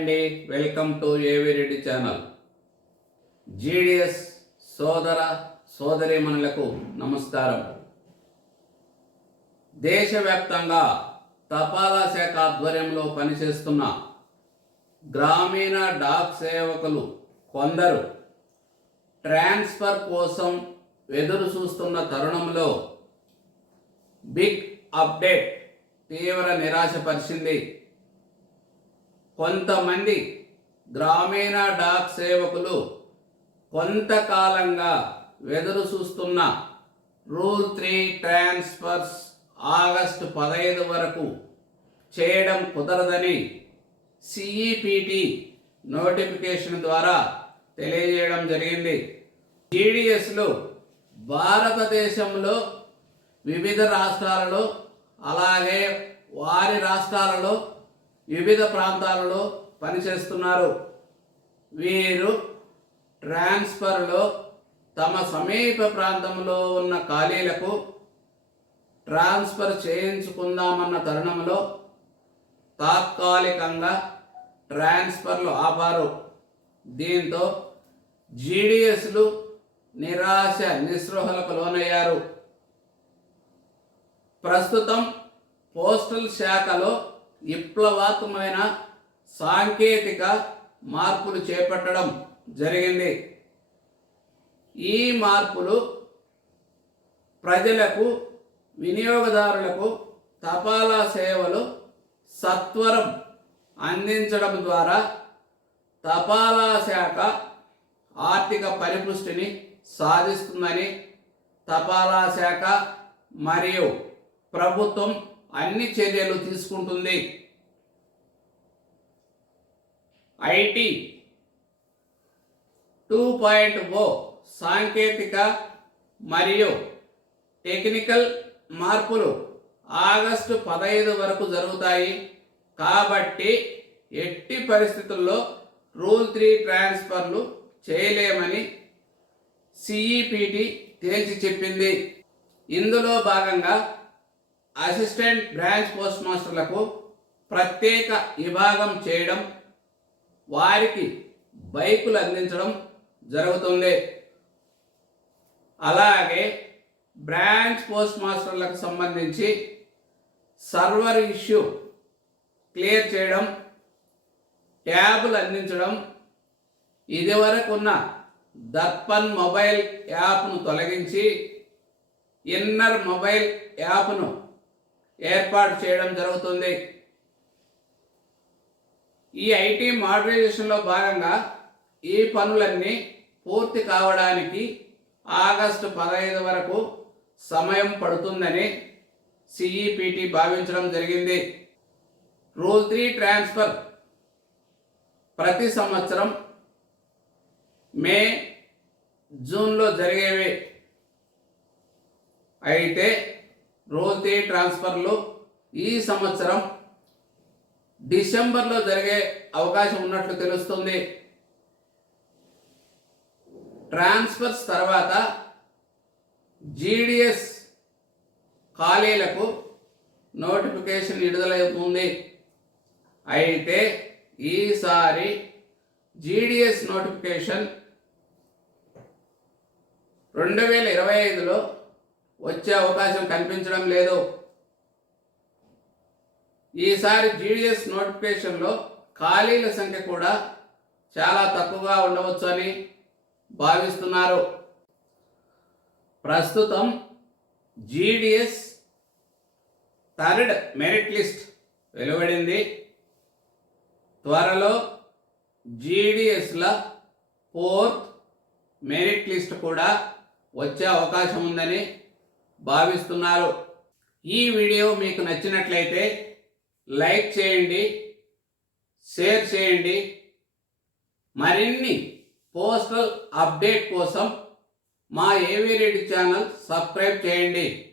అండి. Welcome to ఏవి Reddy channel. GDS సోదర సోదరీమణులకు నమస్కారం. దేశవ్యాప్తంగా తపాలా శాఖ ఆధ్వర్యంలో పనిచేస్తున్న గ్రామీణ డాక్ సేవకులు కొందరు ట్రాన్స్ఫర్ కోసం ఎదురు చూస్తున్న తరుణంలో బిగ్ అప్డేట్ తీవ్ర నిరాశపరిచింది కొంతమంది గ్రామీణ డాక్ సేవకులు కొంతకాలంగా వెదురు చూస్తున్న రూల్ త్రీ ట్రాన్స్ఫర్స్ ఆగస్టు పదహైదు వరకు చేయడం కుదరదని సిఈపిటి నోటిఫికేషన్ ద్వారా తెలియజేయడం జరిగింది. జీడిఎస్లు భారతదేశంలో వివిధ రాష్ట్రాలలో అలాగే వారి రాష్ట్రాలలో వివిధ ప్రాంతాలలో పనిచేస్తున్నారు. వీరు ట్రాన్స్ఫర్లో తమ సమీప ప్రాంతంలో ఉన్న ఖాళీలకు ట్రాన్స్ఫర్ చేయించుకుందామన్న తరుణంలో తాత్కాలికంగా ట్రాన్స్ఫర్లు ఆపారు. దీంతో జీడిఎస్లు నిరాశ నిస్పృహలకు లోనయ్యారు. ప్రస్తుతం పోస్టల్ శాఖలో విప్లవాత్మకమైన సాంకేతిక మార్పులు చేపట్టడం జరిగింది. ఈ మార్పులు ప్రజలకు వినియోగదారులకు తపాలా సేవలు సత్వరం అందించడం ద్వారా తపాలా శాఖ ఆర్థిక పరిపుష్టిని సాధిస్తుందని తపాలా శాఖ మరియు ప్రభుత్వం అన్ని చర్యలు తీసుకుంటుంది. ఐటి టూ పాయింట్ ఓ సాంకేతిక మరియు టెక్నికల్ మార్పులు ఆగస్టు పదహైదు వరకు జరుగుతాయి. కాబట్టి ఎట్టి పరిస్థితుల్లో రూల్ త్రీ ట్రాన్స్ఫర్లు చేయలేమని సిఈపిటి తేల్చి చెప్పింది. ఇందులో భాగంగా అసిస్టెంట్ బ్రాంచ్ పోస్ట్ మాస్టర్లకు ప్రత్యేక విభాగం చేయడం వారికి బైకులు అందించడం జరుగుతుంది అలాగే బ్రాంచ్ పోస్ట్ మాస్టర్లకు సంబంధించి సర్వర్ ఇష్యూ క్లియర్ చేయడం ట్యాబులు అందించడం ఇదివరకు ఉన్న దర్పన్ మొబైల్ యాప్ను తొలగించి ఇన్నర్ మొబైల్ యాప్ను ఏర్పాటు చేయడం జరుగుతుంది. ఈ ఐటీ మోడరైజేషన్లో భాగంగా ఈ పనులన్నీ పూర్తి కావడానికి ఆగస్టు పదహైదు వరకు సమయం పడుతుందని సిఈపిటి భావించడం జరిగింది. రూల్ త్రీ ట్రాన్స్ఫర్ ప్రతి సంవత్సరం మే జూన్లో జరిగేవి. అయితే రోతే ట్రాన్స్ఫర్లు ఈ సంవత్సరం డిసెంబర్లో జరిగే అవకాశం ఉన్నట్లు తెలుస్తుంది. ట్రాన్స్ఫర్స్ తర్వాత జీడిఎస్ ఖాళీలకు నోటిఫికేషన్ విడుదలవుతుంది. అయితే ఈసారి జీడిఎస్ నోటిఫికేషన్ రెండు వేల ఇరవై ఐదులో వచ్చే అవకాశం కనిపించడం లేదు. ఈసారి జీడిఎస్ నోటిఫికేషన్లో ఖాళీల సంఖ్య కూడా చాలా తక్కువగా ఉండవచ్చు అని భావిస్తున్నారు. ప్రస్తుతం జీడిఎస్ థర్డ్ మెరిట్ లిస్ట్ వెలువడింది. త్వరలో జీడిఎస్ల ఫోర్త్ మెరిట్ లిస్ట్ కూడా వచ్చే అవకాశం ఉందని భావిస్తున్నారు. ఈ వీడియో మీకు నచ్చినట్లయితే లైక్ చేయండి షేర్ చేయండి. మరిన్ని పోస్టల్ అప్డేట్ కోసం మా ఏవీ రెడ్డి ఛానల్ సబ్స్క్రైబ్ చేయండి.